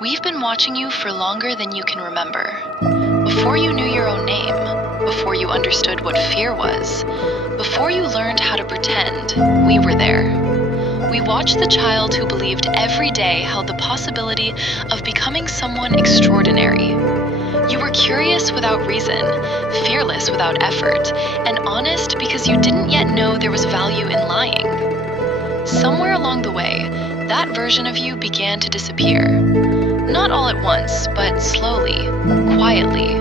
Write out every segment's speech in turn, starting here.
We've been watching you for longer than you can remember. Before you knew your own name, before you understood what fear was, before you learned how to pretend, we were there. We watched the child who believed every day held the possibility of becoming someone extraordinary. You were curious without reason, fearless without effort, and honest because you didn't yet know there was value in lying. Somewhere along the way, that version of you began to disappear. Not all at once, but slowly, quietly,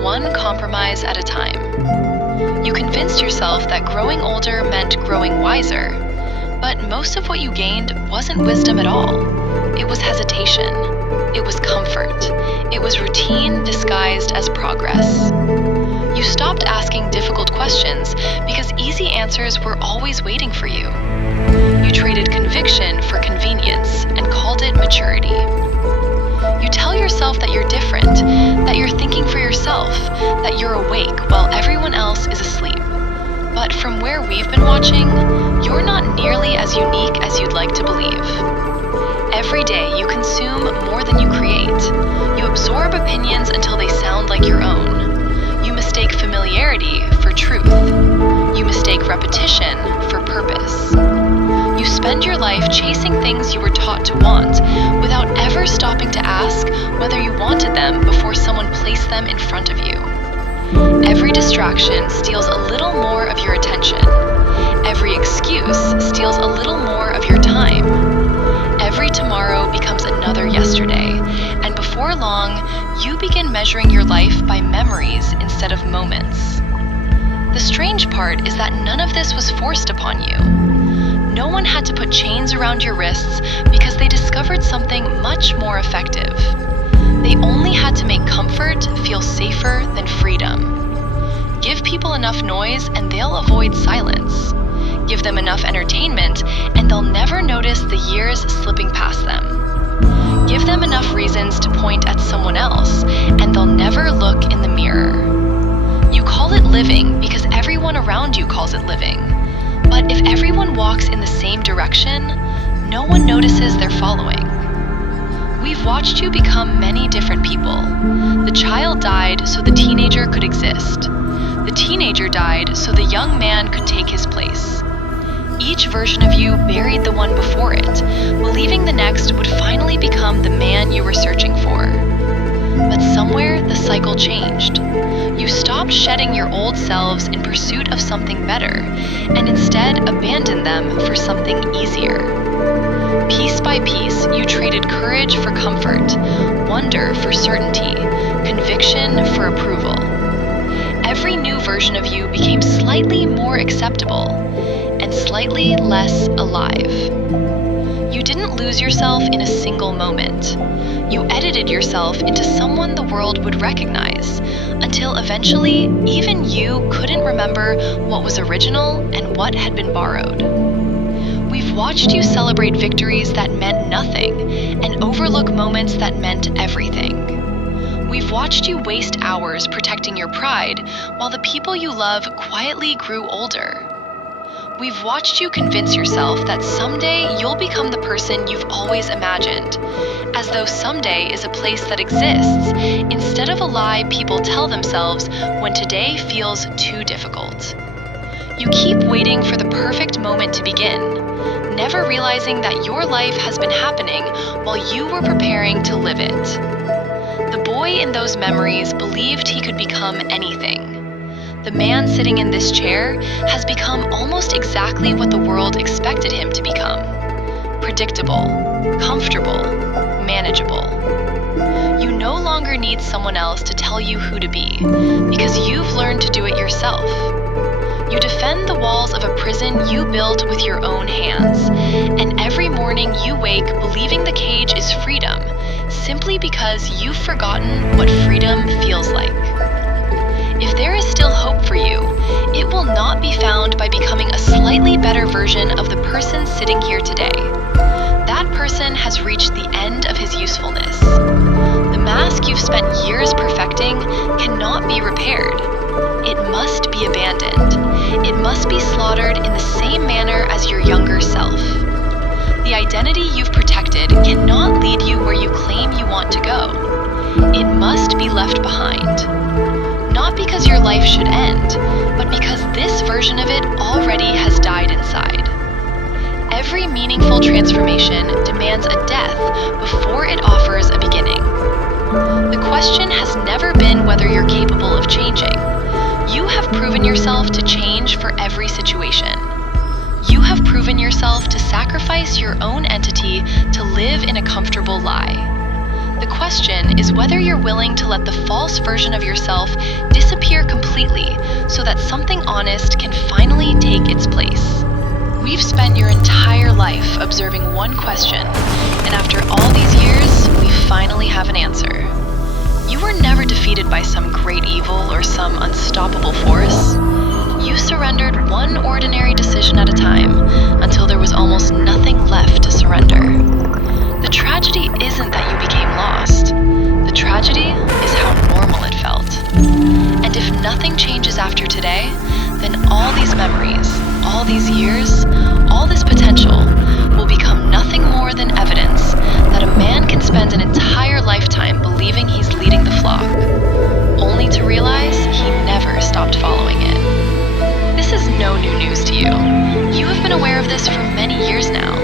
one compromise at a time. You convinced yourself that growing older meant growing wiser, but most of what you gained wasn't wisdom at all. It was hesitation. It was comfort. It was routine disguised as progress. You stopped asking difficult questions because easy answers were always waiting for you. You traded conviction for convenience and called it maturity. You tell yourself that you're different, that you're thinking for yourself, that you're awake while everyone else is asleep. But from where we've been watching, you're not nearly as unique as you'd like to believe. Every day you consume more than you create. You absorb opinions until they sound like your own. You mistake familiarity for truth. You mistake repetition for purpose. You spend your life chasing things you were taught to want without ever stopping to ask whether you wanted them before someone placed them in front of you. Every distraction steals a little more of your attention. Every excuse steals a little more of your time. Every tomorrow becomes another yesterday, and before long, you begin measuring your life by memories instead of moments. The strange part is that none of this was forced upon you. No one had to put chains around your wrists because they discovered something much more effective. They only had to make comfort feel safer than freedom. Give people enough noise and they'll avoid silence. Give them enough entertainment and they'll never notice the years slipping past them. Give them enough reasons to point at someone else and they'll never look in the mirror. You call it living because everyone around you calls it living. But if everyone walks in the same direction, no one notices they're following. We've watched you become many different people. The child died so the teenager could exist. The teenager died so the young man could take his place. Each version of you buried the one before it, believing the next would finally become the man you were searching for. But somewhere the cycle changed. You stopped shedding your old selves in pursuit of something better, and instead abandoned them for something easier. Piece by piece, you traded courage for comfort, wonder for certainty, conviction for approval. Every new version of you became slightly more acceptable and slightly less alive. You didn't lose yourself in a single moment. You edited yourself into someone the world would recognize, until eventually even you couldn't remember what was original and what had been borrowed. We've watched you celebrate victories that meant nothing and overlook moments that meant everything. We've watched you waste hours protecting your pride while the people you love quietly grew older. We've watched you convince yourself that someday you'll become the person you've always imagined, as though someday is a place that exists, instead of a lie people tell themselves when today feels too difficult. You keep waiting for the perfect moment to begin, never realizing that your life has been happening while you were preparing to live it. The boy in those memories believed he could become anything. The man sitting in this chair has become almost exactly what the world expected him to become. Predictable, comfortable, manageable. You no longer need someone else to tell you who to be, because you've learned to do it yourself. You defend the walls of a prison you built with your own hands, and every morning you wake believing the cage is freedom, simply because you've forgotten what freedom feels like. If there is still hope for you, it will not be found by becoming a slightly better version of the person sitting here today. That person has reached the end of his usefulness. The mask you've spent years perfecting cannot be repaired. It must be abandoned. It must be slaughtered in the same manner as your younger self. The identity you've protected cannot lead you where you claim you want to go. It must be left behind. Not because your life should end, but because this version of it already has died inside. Every meaningful transformation demands a death before it offers a beginning. The question has never been whether you're capable of changing. You have proven yourself to change for every situation. You have proven yourself to sacrifice your own entity to live in a comfortable lie. The question is whether you're willing to let the false version of yourself disappear completely so that something honest can finally take its place. We've spent your entire life observing one question, and after all these years, we finally have an answer. You were never defeated by some great evil or some unstoppable force. You surrendered one ordinary decision at a time until there was almost nothing left to surrender. The tragedy isn't that you became lost. The tragedy is how normal it felt. And if nothing changes after today, then all these memories, all these years, all this potential will become nothing more than evidence that a man can spend an entire lifetime believing he's leading the flock, only to realize he never stopped following it. This is no new news to you. You have been aware of this for many years now.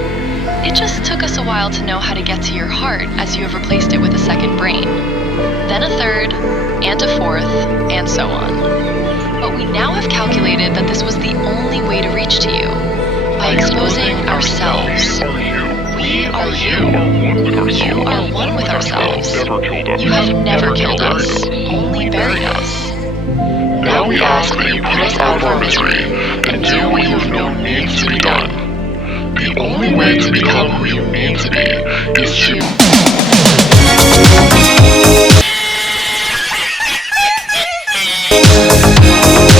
It just took us a while to know how to get to your heart as you have replaced it with a second brain, then a third, and a fourth, and so on. But we now have calculated that this was the only way to reach to you, by exposing ourselves. We are you. You are one with ourselves. You have never killed us, only buried us. Now we ask that you put us out of our misery and do what you have known needs to be done. The only way to become who you need to be is to